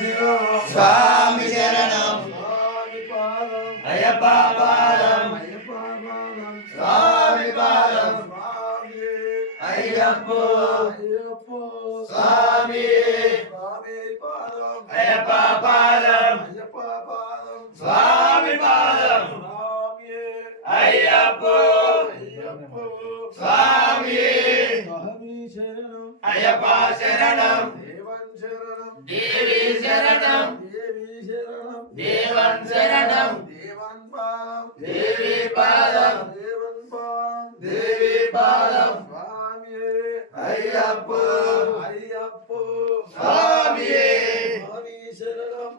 స్వామి శరణం అయ్యప్ప పాదం స్వామి పాదం అయ్యప్ప స్వామి అయ్యప్ప పాదం స్వామి పాదం అయ్యప్ప స్వామి అయ్యప్ప శరణం దేవి శరణం దేవన్ శరణం దేవి పాదం దేవి పాదం అయ్యప్ప స్వామి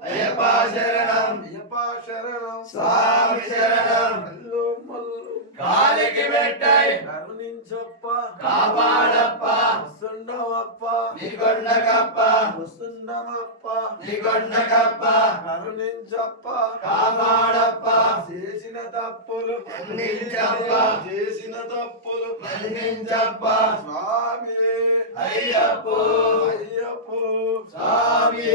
అయ్యప్ప శరణం స్వామి శరణం కాలికి పెట్టాయి కరుణించప్ప కాపాడప్ప వస్తుండవప్ప నీకొండకప్ప వస్తుండమప్ప నీకొండకప్ప కరుణించప్ప కాపాడప్ప చేసిన తప్పులు మన్నించప్ప చేసిన తప్పులు మన్నించప్ప స్వామి అయ్యప్ప అయ్యప్ప స్వామి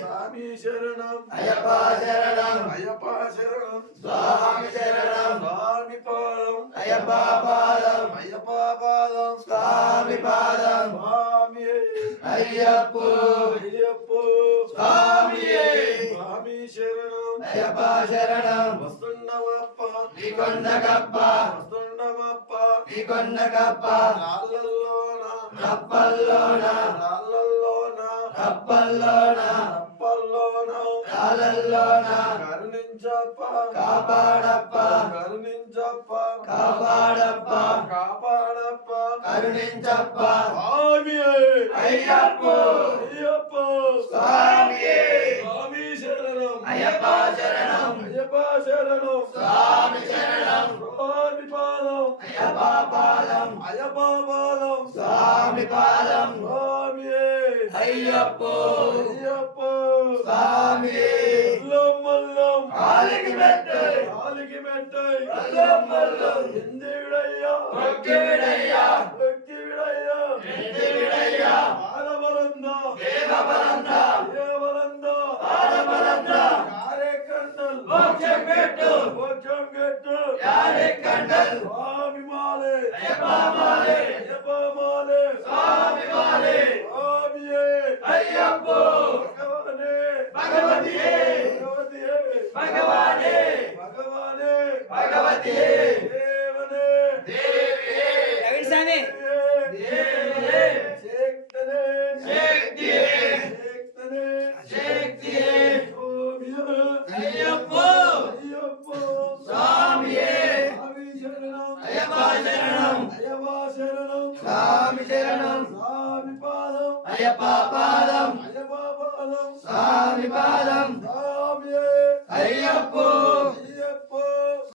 స్వామి శరణం అయ్యప్ప శరణం అయ్యప్ప శరణం స్వామి శరణం స్వామి పాదం అయ్యప్ప పాదం అయ్యప్ప పాదం స్వామి పాదం స్వామి అయ్యప్ప అయ్యప్ప స్వామి స్వామి శరణం అయ్యప్ప శరణం వస్తుండమప్ప నీకొండకప్ప వస్తుండమప్ప నీకొండకప్ప రాళ్ళల్లోన కప్పల్లోన రాళ్ళల్లోన కప్పల్లోన అప్పల్లోన రాళ్ళల్లోన కరుణించప్ప కాపాడప్ప కరుణించప్ప కాపాడప్ప కాపాడప్ప కరుణించప్ప స్వామి అయ్యప్ప అయ్యప్ప స్వామి స్వామి శరణం అయ్యప్ప శరణం అయ్యప్ప శరణం స్వామి శరణం స్వామి పాదం అయ్యప్ప పాదం అయ్యప్ప పాదం స్వామి పాదం స్వామి అయ్యప్ప అయ్యప్ప స్వామి మల్లం మల్లం కాలికి పెట్టాయి కాలికి పెట్టాయి మల్లం మల్లం ఎందివిడయ్యా భక్తివిడయ్యా భక్తివిడయ్యా ఎందివిడయ్యా ఆడబలందా దేవబలందా దేవలందా ఆడబలందా యారే కండల్ మోక్షం పెట్టు మోక్షం గెట్టు యారే కండల్ స్వామి మాలే అయ్యప్ప మాలే అయ్యప్ప మాలే స్వామి మాలే స్వామియే అయ్యప్ప భగవానే భగవతియే భగవతియే భగవానే భగవానే భగవతియే దేవనే దేవియే స్వామి దేవియే శక్తనే శక్తియే శక్తనే శక్తియే స్వామియే అయ్యప్ప అయ్యప్ప స్వామియే స్వామి శరణం అయ్యప్ప శరణం అయ్యప్ప శరణం స్వామి శరణం స్వామి పాదం అయ్యప్ప పాదం అయ్యప్ప పాదం స్వామి పాదం స్వామియే అయ్యప్ప